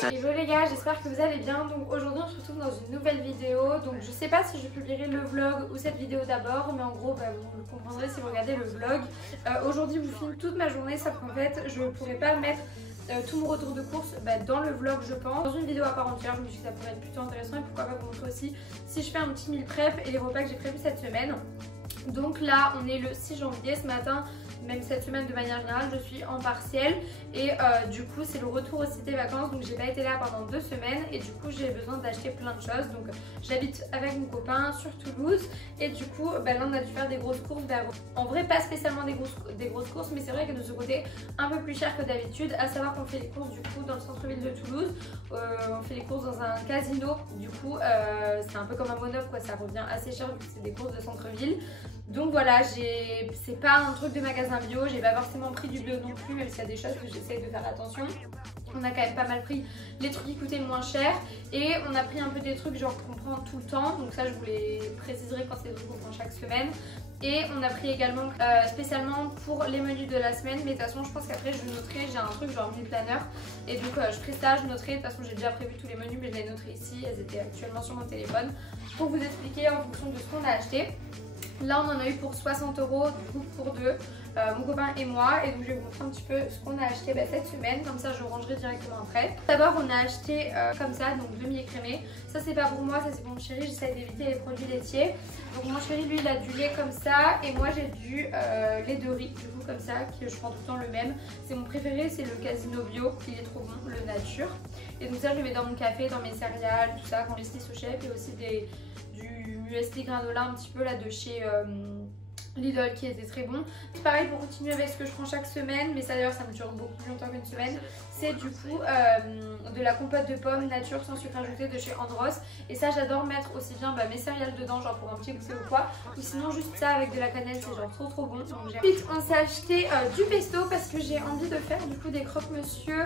Hello les gars, j'espère que vous allez bien. Donc aujourd'hui on se retrouve dans une nouvelle vidéo. Donc je sais pas si je publierai le vlog ou cette vidéo d'abord, mais en gros vous le comprendrez si vous regardez le vlog. Aujourd'hui vous filme toute ma journée, sauf qu'en fait je ne pourrai pas mettre tout mon retour de course dans le vlog je pense. Dans une vidéo à part entière, je me suis dit que ça pourrait être plutôt intéressant et pourquoi pas vous montrer aussi si je fais un petit meal prep et les repas que j'ai prévus cette semaine. Donc là on est le 6 janvier ce matin. Même cette semaine de manière générale je suis en partiel et du coup c'est le retour aussi des vacances, donc j'ai pas été là pendant 2 semaines et du coup j'ai besoin d'acheter plein de choses. Donc j'habite avec mon copain sur Toulouse et du coup là on a dû faire des grosses courses. En vrai pas spécialement des grosses courses, mais c'est vrai que de ce côté un peu plus cher que d'habitude, à savoir qu'on fait les courses du coup dans le centre-ville de Toulouse. On fait les courses dans un casino, du coup c'est un peu comme un Monop quoi, ça revient assez cher vu que c'est des courses de centre-ville. Donc voilà, c'est pas un truc de magasin bio, j'ai pas forcément pris du bio non plus, même s'il y a des choses que j'essaie de faire attention. On a quand même pas mal pris les trucs qui coûtaient le moins cher et on a pris un peu des trucs genre qu'on prend tout le temps, donc ça je vous les préciserai quand c'est des trucs qu'on prend chaque semaine. Et on a pris également spécialement pour les menus de la semaine, mais de toute façon je pense qu'après je noterai, j'ai un truc genre meal planner et donc je ferai ça, je noterai, de toute façon j'ai déjà prévu tous les menus mais je les noterai ici, elles étaient actuellement sur mon téléphone pour vous expliquer en fonction de ce qu'on a acheté. Là on en a eu pour 60 € du coup pour deux, mon copain et moi, et donc je vais vous montrer un petit peu ce qu'on a acheté cette semaine, comme ça je rangerai directement après. D'abord on a acheté comme ça, donc demi-écrémé, ça c'est pas pour moi, ça c'est pour mon chéri, j'essaie d'éviter les produits laitiers. Donc mon chéri lui il a du lait comme ça et moi j'ai du lait de riz du coup comme ça, que je prends tout le temps le même. C'est mon préféré, c'est le Casino Bio, il est trop bon, le nature. Et donc ça je le mets dans mon café, dans mes céréales, tout ça, quand les slices au chef, et aussi du muesli granola un petit peu là de chez Lidl qui était très bon. Pareil pour continuer avec ce que je prends chaque semaine, mais ça d'ailleurs ça me dure beaucoup plus longtemps qu'une semaine, c'est du coup de la compote de pommes nature sans sucre ajouté de chez Andros. Et ça j'adore mettre aussi bien mes céréales dedans, genre pour un petit goûter ou quoi, ou sinon juste ça avec de la cannelle, c'est genre trop bon. Donc, ensuite on s'est acheté du pesto parce que j'ai envie de faire du coup des croque-monsieur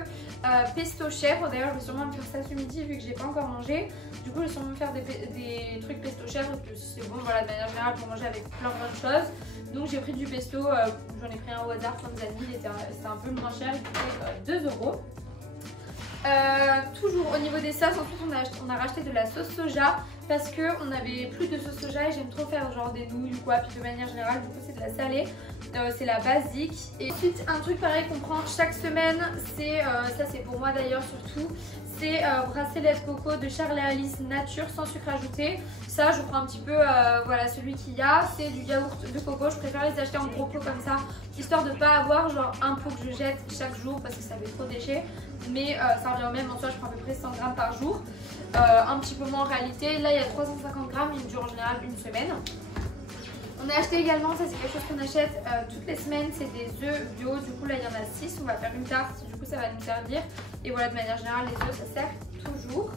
pesto chèvre. D'ailleurs je vais sûrement me faire ça ce midi vu que j'ai pas encore mangé. Du coup je vais sûrement me faire des trucs pesto chèvre parce que c'est bon voilà de manière générale pour manger avec plein de choses. Donc j'ai pris du pesto, j'en ai pris un au hasard, comme vous avez dit, c'était un peu moins cher, il coûtait 2 €. Toujours au niveau des sauces, ensuite on a racheté de la sauce soja parce qu'on avait plus de sauce soja et j'aime trop faire genre des nouilles ou quoi, puis de manière générale du coup c'est de la salée, c'est la basique. Et ensuite un truc pareil qu'on prend chaque semaine, c'est ça c'est pour moi d'ailleurs surtout, c'est bracelet de coco de Charles et Alice nature sans sucre ajouté. Ça je prends un petit peu voilà celui qu'il y a, c'est du yaourt de coco, je préfère les acheter en gros pot comme ça, histoire de pas avoir genre un pot que je jette chaque jour parce que ça fait trop déchets. Mais ça revient au même, en soi je prends à peu près 100 g par jour, un petit peu moins en réalité. Là il y a 350 g, il me dure en général une semaine. On a acheté également, ça c'est quelque chose qu'on achète toutes les semaines, c'est des œufs bio. Du coup là il y en a 6, on va faire une tarte, du coup ça va nous servir. Et voilà, de manière générale les œufs ça sert toujours.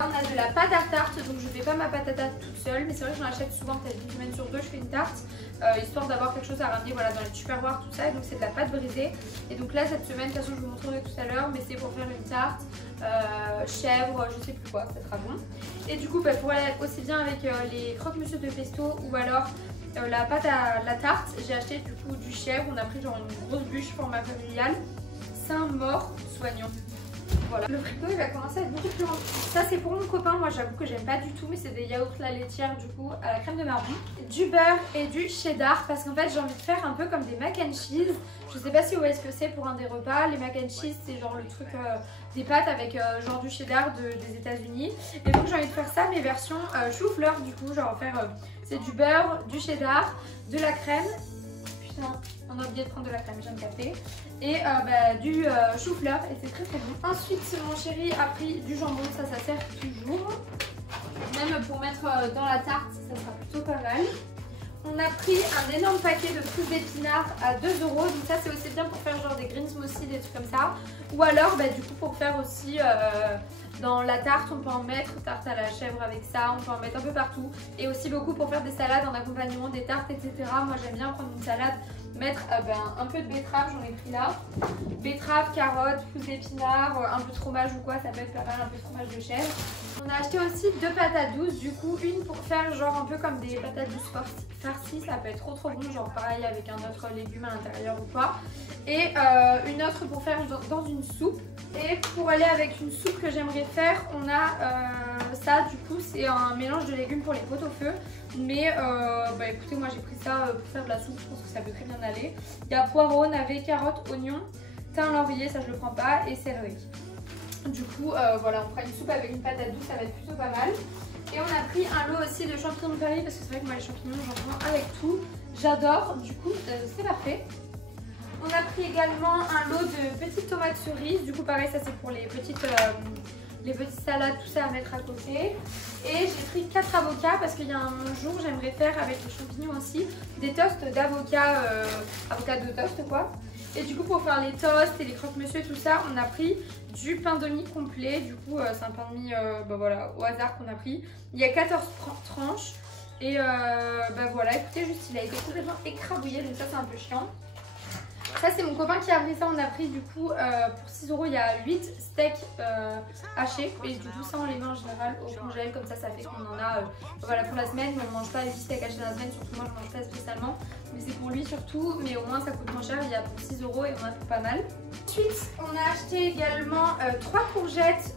On a de la pâte à tarte, donc je fais pas ma pâte à tarte toute seule, mais c'est vrai que j'en achète souvent, peut-être une semaine sur deux je fais une tarte, histoire d'avoir quelque chose à ramener voilà, dans les tupperwares tout ça. Et donc c'est de la pâte brisée, et donc là cette semaine, de toute façon je vous montrerai tout à l'heure, mais c'est pour faire une tarte chèvre, je sais plus quoi, ça sera bon. Et du coup pour aller aussi bien avec les croque-monsieur de pesto ou alors la pâte à la tarte, j'ai acheté du coup du chèvre, on a pris genre une grosse bûche format familial, Saint-Maur soignant. Voilà. Le frigo il va commencer à être beaucoup plus rempli. Ça c'est pour mon copain, moi j'avoue que j'aime pas du tout, mais c'est des yaourts la laitière du coup à la crème de marron. Du beurre et du cheddar parce qu'en fait j'ai envie de faire un peu comme des mac and cheese. Je sais pas si vous voyez ce que c'est pour un des repas. Les mac and cheese c'est genre le truc des pâtes avec genre du cheddar des États-Unis. Et donc j'ai envie de faire ça mais version chou-fleur du coup, genre faire c'est du beurre, du cheddar, de la crème. Putain, on a oublié de prendre de la crème, je viens de capter. Et du chou-fleur et c'est très bon. Ensuite mon chéri a pris du jambon, ça sert toujours. Même pour mettre dans la tarte, ça sera plutôt pas mal. On a pris un énorme paquet de pousses d'épinards à 2 €. Donc ça c'est aussi bien pour faire genre des green smoothies, des trucs comme ça. Ou alors du coup pour faire aussi dans la tarte, on peut en mettre, tarte à la chèvre avec ça, on peut en mettre un peu partout. Et aussi beaucoup pour faire des salades en accompagnement des tartes, etc. Moi j'aime bien prendre une salade, mettre un peu de betterave, j'en ai pris là. Betterave, carottes, pousses d'épinards, un peu de fromage ou quoi, ça peut être pas mal, un peu de fromage de chèvre. On a acheté aussi 2 patates douces, du coup une pour faire genre un peu comme des patates douces farcies, ça peut être trop bon, genre pareil avec un autre légume à l'intérieur ou quoi. Et une autre pour faire dans une soupe. Et pour aller avec une soupe que j'aimerais faire, on a ça, du coup c'est un mélange de légumes pour les pot au feu. Mais bah écoutez, moi j'ai pris ça pour faire de la soupe, je pense que ça peut très bien aller. Il y a poireaux, navets, carottes, oignons, thym, laurier, ça je le prends pas, et céleri. Du coup voilà, on fera une soupe avec une patate douce, ça va être plutôt pas mal. Et on a pris un lot aussi de champignons de Paris parce que c'est vrai que moi les champignons j'en prends avec tout. J'adore, du coup c'est parfait. On a pris également un lot de petites tomates cerises. Du coup pareil, ça c'est pour les petites salades, tout ça à mettre à côté. Et j'ai pris 4 avocats parce qu'il y a un jour j'aimerais faire avec les champignons aussi des toasts d'avocat, avocat de toast quoi. Et du coup pour faire les toasts et les croque-monsieur et tout ça, on a pris du pain de mie complet. Du coup c'est un pain de mie bah voilà, au hasard qu'on a pris. Il y a 14 tranches. Et bah voilà, écoutez, juste il a été complètement écrabouillé, donc ça c'est un peu chiant. Ça c'est mon copain qui a pris ça, on a pris du coup pour 6 € il y a 8 steaks hachés. Et du coup ça on les met en général au congèle, comme ça fait qu'on en a voilà, pour la semaine. Mais on mange pas 8 steaks hachés la semaine, surtout moi je mange pas spécialement. Mais c'est pour lui surtout, mais au moins ça coûte moins cher, il y a pour 6 € et on a pour pas mal. Ensuite on a acheté également 3 courgettes,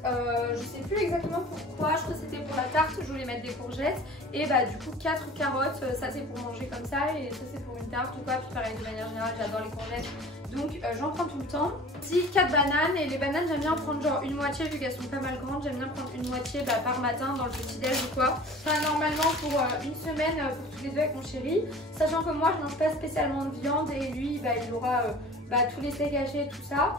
je sais plus exactement pourquoi, je crois que c'était pour la tarte, je voulais mettre des courgettes. Et bah du coup 4 carottes, ça c'est pour manger comme ça et ça c'est pour une tarte ou quoi. Puis pareil de manière générale j'adore les courgettes, donc j'en prends tout le temps. Ici 4 bananes, et les bananes j'aime bien prendre genre une moitié vu qu'elles sont pas mal grandes. J'aime bien prendre une moitié par matin dans le petit déj ou quoi. Enfin normalement pour une semaine pour tous les deux avec mon chéri. Sachant que moi je mange pas spécialement de viande et lui bah, il aura tous les steaks hachés et tout ça.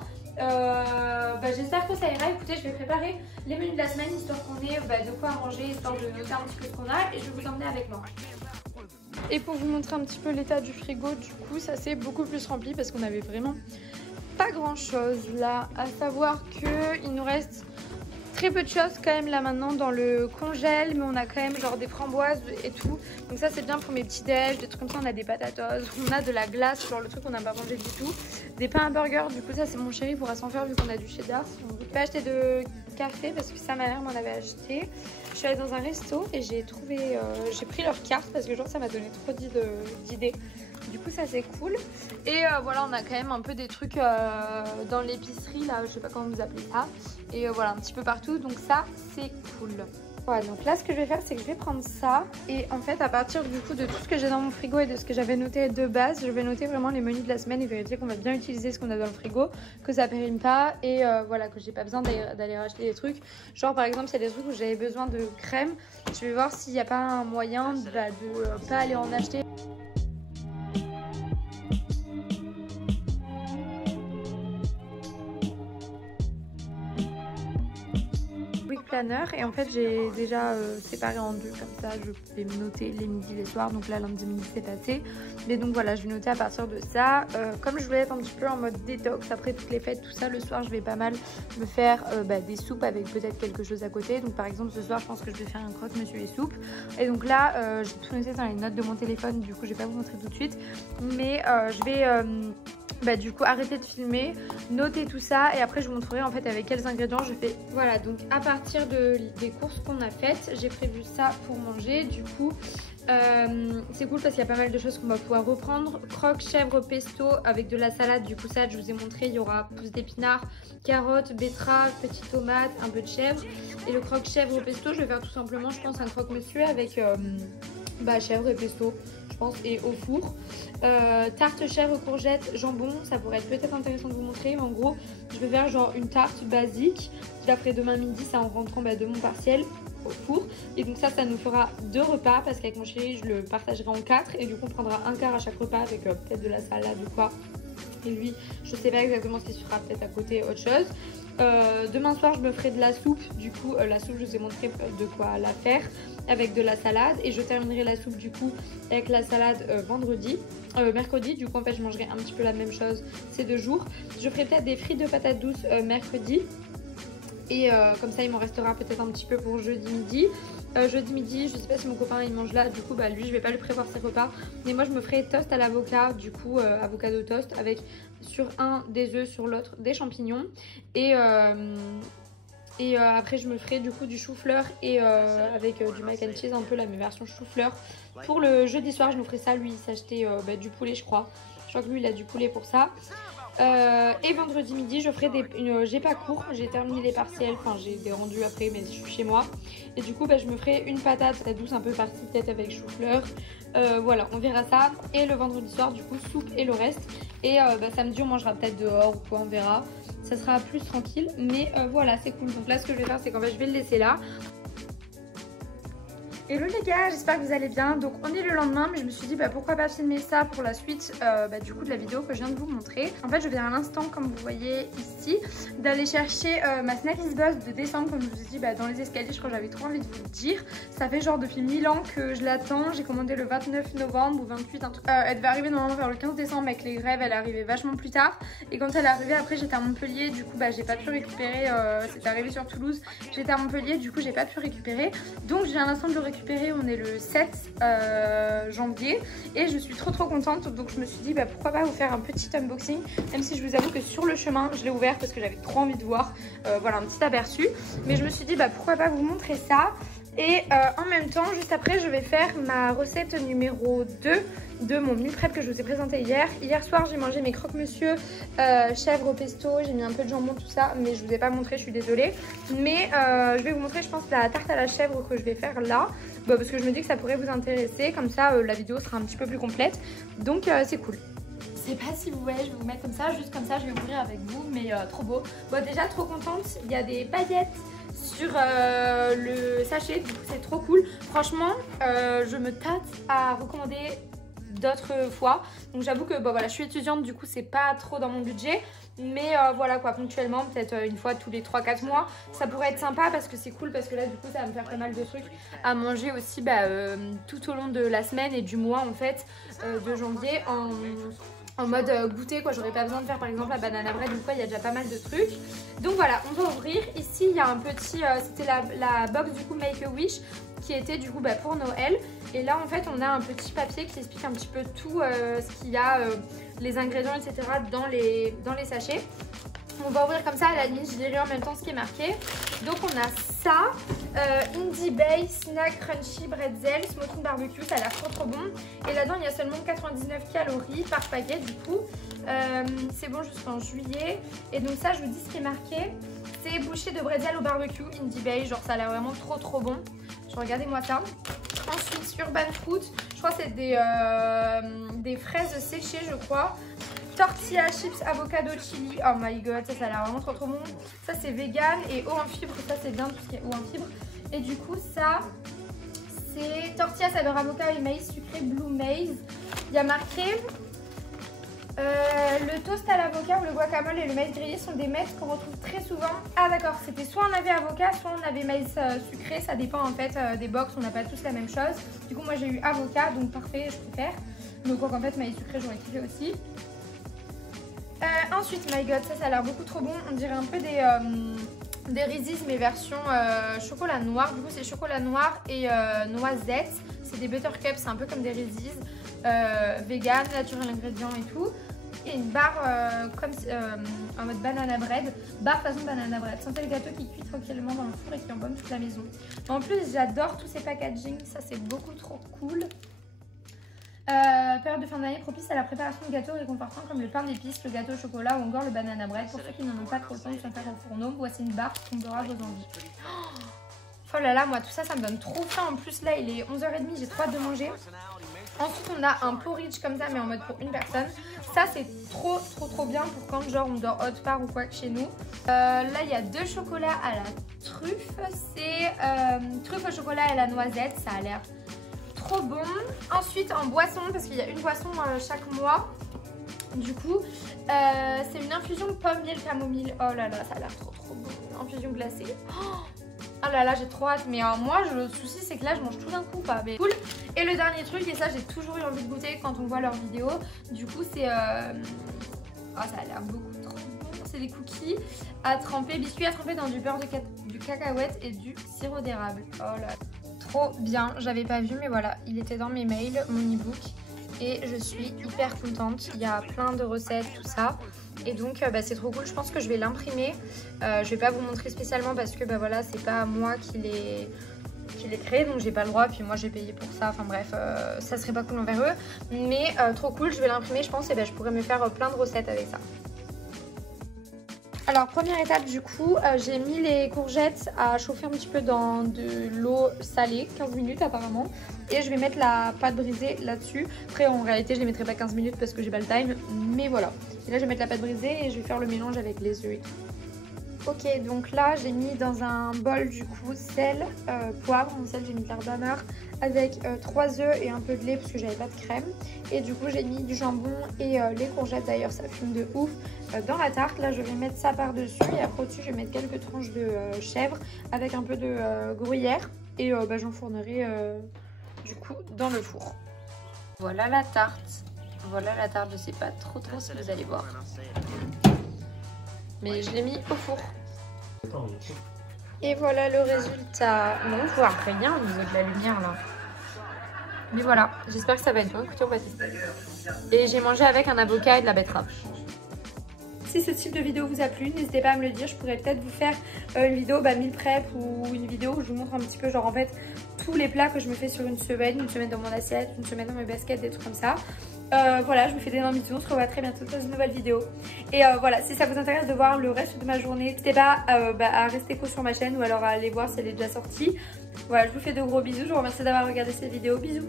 J'espère que ça ira. Écoutez, je vais préparer les menus de la semaine histoire qu'on ait de quoi manger, histoire de noter un petit peu ce qu'on a, et je vais vous emmener avec moi. Et pour vous montrer un petit peu l'état du frigo, du coup ça s'est beaucoup plus rempli parce qu'on avait vraiment pas grand chose là, à savoir que il nous reste très peu de choses quand même là maintenant dans le congèle, mais on a quand même genre des framboises et tout, donc ça c'est bien pour mes petits déj, des trucs comme ça. On a des patatos, on a de la glace, genre le truc qu'on n'a pas mangé du tout, des pains à burger, du coup ça c'est mon chéri pourra s'en faire vu qu'on a du cheddar. Je vais acheter de café parce que ça ma mère m'en avait acheté. Je suis allée dans un resto et j'ai pris leur carte parce que genre ça m'a donné trop d'idées. Du coup ça c'est cool. Et voilà, on a quand même un peu des trucs dans l'épicerie là, je sais pas comment vous appelez ça. Et voilà, un petit peu partout, donc ça c'est cool. Voilà, donc là ce que je vais faire c'est que je vais prendre ça. Et en fait à partir du coup de tout ce que j'ai dans mon frigo et de ce que j'avais noté de base, je vais noter vraiment les menus de la semaine et vérifier qu'on va bien utiliser ce qu'on a dans le frigo, que ça périme pas. Et voilà, que j'ai pas besoin d'aller racheter des trucs. Genre par exemple s'il y a des trucs où j'avais besoin de crème, je vais voir s'il n'y a pas un moyen de pas aller en acheter. Planner, et en fait j'ai déjà séparé en deux, comme ça je vais me noter les midis, les soirs. Donc là lundi midi c'est passé, mais donc voilà, je vais noter à partir de ça. Comme je voulais être un petit peu en mode détox après toutes les fêtes tout ça, le soir je vais pas mal me faire des soupes avec peut-être quelque chose à côté. Donc par exemple ce soir je pense que je vais faire un croque-monsieur et soupe. Et donc là j'ai tout noté dans les notes de mon téléphone, du coup je vais pas vous montrer tout de suite, mais je vais du coup arrêter de filmer, noter tout ça, et après je vous montrerai en fait avec quels ingrédients je fais. Voilà, donc à partir des courses qu'on a faites, j'ai prévu ça pour manger. Du coup c'est cool parce qu'il y a pas mal de choses qu'on va pouvoir reprendre. Croque chèvre pesto avec de la salade. Du coup ça je vous ai montré, il y aura pousses d'épinards, carottes, betteraves, petites tomates, un peu de chèvre. Et le croque chèvre pesto, je vais faire tout simplement je pense un croque monsieur avec chèvre et pesto je pense, et au four. Tarte chèvre courgette jambon, ça pourrait être peut-être intéressant de vous montrer, mais en gros je vais faire genre une tarte basique. Je la ferai demain midi, ça en rentrant de mon partiel au four. Et donc ça nous fera 2 repas parce qu'avec mon chéri je le partagerai en 4, et du coup on prendra un quart à chaque repas avec peut-être de la salade ou quoi. Et lui je sais pas exactement ce qui se fera, peut-être à côté autre chose. Demain soir je me ferai de la soupe. Du coup la soupe je vous ai montré de quoi la faire avec de la salade, et je terminerai la soupe du coup avec la salade mercredi. Du coup en fait je mangerai un petit peu la même chose ces 2 jours. Je ferai peut-être des frites de patates douces mercredi, et comme ça il m'en restera peut-être un petit peu pour jeudi midi. Jeudi midi je sais pas si mon copain il mange là, du coup lui je vais pas lui prévoir ses repas, mais moi je me ferai toast à l'avocat, du coup avocado toast avec sur un des œufs, sur l'autre des champignons, et après je me ferai du coup du chou-fleur et avec du mac and cheese, un peu la même version chou-fleur. Pour le jeudi soir je me ferai ça, lui il s'est acheté du poulet je crois que lui il a du poulet pour ça. Et vendredi midi je ferai j'ai pas cours, j'ai terminé les partiels, enfin j'ai des rendus après mais je suis chez moi. Et du coup je me ferai une patate douce un peu farcie peut-être avec chou-fleur. Voilà, on verra ça. Et le vendredi soir du coup soupe et le reste. Et samedi on mangera peut-être dehors ou quoi, on verra. Ça sera plus tranquille, mais voilà, c'est cool. Donc là ce que je vais faire c'est qu'en fait je vais le laisser là. Hello les gars, j'espère que vous allez bien. Donc on est le lendemain, mais je me suis dit pourquoi pas filmer ça pour la suite du coup de la vidéo que je viens de vous montrer. En fait je viens à l'instant, comme vous voyez ici, d'aller chercher ma Snackies Boss de décembre. Comme je vous ai dit dans les escaliers, je crois que j'avais trop envie de vous le dire. Ça fait genre depuis 1000 ans que je l'attends. J'ai commandé le 29 novembre ou 28, un truc. Elle devait arriver normalement vers le 15 décembre avec les grèves, elle est arrivée vachement plus tard. Et quand elle est arrivée après j'étais à Montpellier, du coup j'ai pas pu récupérer, c'est arrivé sur Toulouse. J'étais à Montpellier, du coup j'ai pas pu récupérer. Donc je viens à l'instant de le récupérer. On est le 7 janvier et je suis trop contente. Donc je me suis dit pourquoi pas vous faire un petit unboxing, même si je vous avoue que sur le chemin je l'ai ouvert parce que j'avais trop envie de voir voilà un petit aperçu. Mais je me suis dit pourquoi pas vous montrer ça. Et en même temps, juste après, je vais faire ma recette numéro 2 de mon meal prep que je vous ai présenté hier. Hier soir, j'ai mangé mes croque-monsieur chèvre au pesto. J'ai mis un peu de jambon, tout ça, mais je vous ai pas montré, je suis désolée. Mais je vais vous montrer, je pense, la tarte à la chèvre que je vais faire là. Parce que je me dis que ça pourrait vous intéresser. Comme ça, la vidéo sera un petit peu plus complète. Donc, c'est cool. Je sais pas si vous voyez, je vais vous mettre comme ça, juste comme ça, je vais ouvrir avec vous, mais trop beau. Bon, déjà, trop contente. Il y a des paillettes sur le sachet, du coup c'est trop cool. Franchement je me tâte à recommander d'autres fois. Donc j'avoue que voilà, je suis étudiante, du coup c'est pas trop dans mon budget. Mais voilà quoi, ponctuellement, peut-être une fois tous les 3-4 mois, ça pourrait être sympa parce que c'est cool. Parce que là du coup ça va me faire pas mal de trucs à manger aussi tout au long de la semaine et du mois en fait de janvier en mode goûter quoi. J'aurais pas besoin de faire par exemple la banana bread ou quoi, il y a déjà pas mal de trucs. Donc voilà, on va ouvrir. Ici il y a un petit, c'était la box du coup Make a Wish qui était du coup pour Noël. Et là en fait on a un petit papier qui explique un petit peu tout ce qu'il y a, les ingrédients etc. dans les sachets. On va ouvrir comme ça, à la limite je lirai en même temps ce qui est marqué. Donc on a ça, Indie Bay Snack Crunchy Bretzel Smoking Barbecue, ça a l'air trop bon. Et là-dedans il y a seulement 99 calories par paquet du coup. C'est bon jusqu'en juillet. Et donc ça je vous dis ce qui est marqué. C'est bouchée de bretzel au barbecue Indie Bay, genre ça a l'air vraiment trop bon. Regardez-moi ça. Ensuite Urban Fruit, je crois que c'est des fraises séchées je crois. Tortilla chips avocado chili, oh my god, ça a l'air vraiment trop bon. Ça c'est vegan et haut en fibres, ça c'est bien tout ce qui est haut en fibres. Et du coup ça c'est tortilla saveur avocat et maïs sucré blue maize. Il y a marqué le toast à l'avocat ou le guacamole et le maïs grillé sont des mets qu'on retrouve très souvent. Ah d'accord, c'était soit on avait avocat, soit on avait maïs sucré, ça dépend en fait des box, on n'a pas tous la même chose. Du coup moi j'ai eu avocat, donc parfait, je préfère. Donc en fait maïs sucré j'aurais kiffé aussi. Ensuite, my god, ça a l'air beaucoup trop bon. On dirait un peu des Reese's mais version chocolat noir. Du coup c'est chocolat noir et noisette. C'est des Buttercups, c'est un peu comme des Reese's. Vegan, naturel ingrédients et tout. Et une barre comme en mode banana bread. Barre façon banana bread. Sentez le gâteau qui cuit tranquillement dans le four et qui embaume toute la maison. En plus j'adore tous ces packaging. Ça c'est beaucoup trop cool. Période de fin d'année propice à la préparation de gâteaux réconfortants comme le pain d'épices, le gâteau au chocolat ou encore le banana bread. Pour ceux qui n'en ont pas trop le temps de se faire au fourneau, voici une barre qui tombera vos envies. Oh là là, moi tout ça, ça me donne trop faim. En plus là il est 11h30, j'ai trop hâte de manger. Ensuite on a un porridge comme ça mais en mode pour une personne. Ça c'est trop bien pour quand genre on dort hot part ou quoi que chez nous. Là il y a 2 chocolats à la truffe. C'est truffe au chocolat et à la noisette, ça a l'air trop bon. Ensuite en boisson, parce qu'il y a une boisson chaque mois. Du coup c'est une infusion pomme miel camomille. Oh là là, ça a l'air trop bon. Infusion glacée. Oh là là, j'ai trop hâte. Mais moi le souci c'est que là je mange tout d'un coup pas. Mais cool. Et le dernier truc, et ça j'ai toujours eu envie de goûter quand on voit leurs vidéos. Du coup c'est oh, ça a l'air beaucoup trop bon. C'est des cookies à tremper, biscuits à tremper dans du beurre du cacahuète et du sirop d'érable. Oh là, trop bien. J'avais pas vu mais voilà, il était dans mes mails, mon e-book. Et je suis hyper contente. Il y a plein de recettes, tout ça. Et donc c'est trop cool, je pense que je vais l'imprimer. Je vais pas vous montrer spécialement parce que voilà, c'est pas moi qui l'ai créé, donc j'ai pas le droit. Puis moi j'ai payé pour ça, enfin bref, ça serait pas cool envers eux. Mais trop cool, je vais l'imprimer je pense et je pourrais me faire plein de recettes avec ça. Alors première étape du coup, j'ai mis les courgettes à chauffer un petit peu dans de l'eau salée, 15 minutes apparemment. Et je vais mettre la pâte brisée là-dessus. Après en réalité je les mettrai pas 15 minutes parce que j'ai pas le time, mais voilà. Et là je vais mettre la pâte brisée et je vais faire le mélange avec les œufs et tout. Ok, donc là j'ai mis dans un bol du coup sel, poivre, en sel j'ai mis de l'herbe amare avec 3 œufs et un peu de lait parce que j'avais pas de crème. Et du coup j'ai mis du jambon et les courgettes, d'ailleurs ça fume de ouf, dans la tarte. Là je vais mettre ça par dessus et après au dessus je vais mettre quelques tranches de chèvre avec un peu de gruyère. Et j'enfournerai du coup dans le four. Voilà la tarte. Voilà la tarte, je sais pas trop si vous allez voir. Mais je l'ai mis au four. Et voilà le résultat. Non, on voit rien au niveau de la lumière là. Mais voilà, j'espère que ça va être bon. Écoutez, on va tester. Et j'ai mangé avec un avocat et de la betterave. Si ce type de vidéo vous a plu, n'hésitez pas à me le dire. Je pourrais peut-être vous faire une vidéo meal prep ou une vidéo où je vous montre un petit peu genre en fait tous les plats que je me fais sur une semaine dans mon assiette, une semaine dans mes baskets, des trucs comme ça. Voilà, je vous fais d'énormes bisous, on se revoit très bientôt dans une nouvelle vidéo. Et voilà, si ça vous intéresse de voir le reste de ma journée, n'hésitez pas à rester sur ma chaîne ou alors à aller voir si elle est déjà sortie. Voilà, je vous fais de gros bisous, je vous remercie d'avoir regardé cette vidéo, bisous.